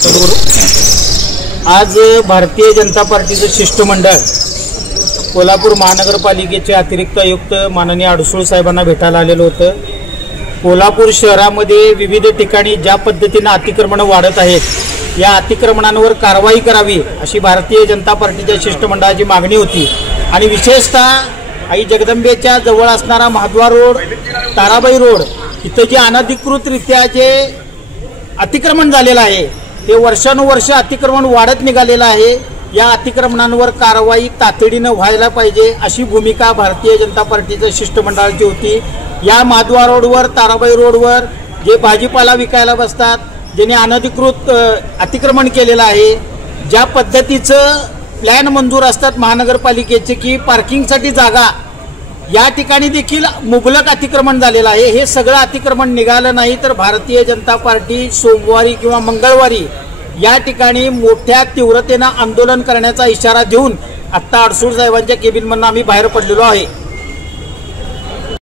आज भारतीय जनता पार्टीचं शिष्टमंडळ कोल्हापूर महानगरपालिकेचे अतिरिक्त आयुक्त माननीय अडसूळ साहेबांना भेटायला आलेलं होतं। कोल्हापूर शहरामध्ये विविध ठिकाणी ज्या पद्धतीने अतिक्रमण वाढत आहेत या अतिक्रमणांवर कारवाई करावी अशी भारतीय जनता पार्टीच्या शिष्टमंडळाची मागणी होती। आणि विशेषतः आई जगदंबेच्या जवळ असणारा महाद्वार रोड, ताराबाई रोड इथं जे अनधिकृतरित्या जे अतिक्रमण झालेलं आहे ते वर्षानुवर्ष अतिक्रमण वाढत निघालेलं आहे। या अतिक्रमणांवर कारवाई तातडीनं व्हायला पाहिजे अशी भूमिका भारतीय जनता पार्टीच्या शिष्टमंडळाची होती। या महाद्वार रोडवर, ताराबाई रोडवर जे भाजीपाला विकायला बसतात, ज्यांनी अनधिकृत अतिक्रमण केलेलं आहे, ज्या पद्धतीचं प्लॅन मंजूर असतात महानगरपालिकेचे की पार्किंगसाठी जागा, या ठिकाणी देखील मुबलक अतिक्रमण झालेलं आहे। हे सगळं अतिक्रमण निघालं नाही तर भारतीय जनता पार्टी सोमवारी किंवा मंगळवारी या ठिकाणी मोठ्या तीव्रतेनं आंदोलन करण्याचा इशारा देऊन आत्ता अडसूळ साहेबांच्या केबिनमधून आम्ही बाहेर पडलेलो आहे।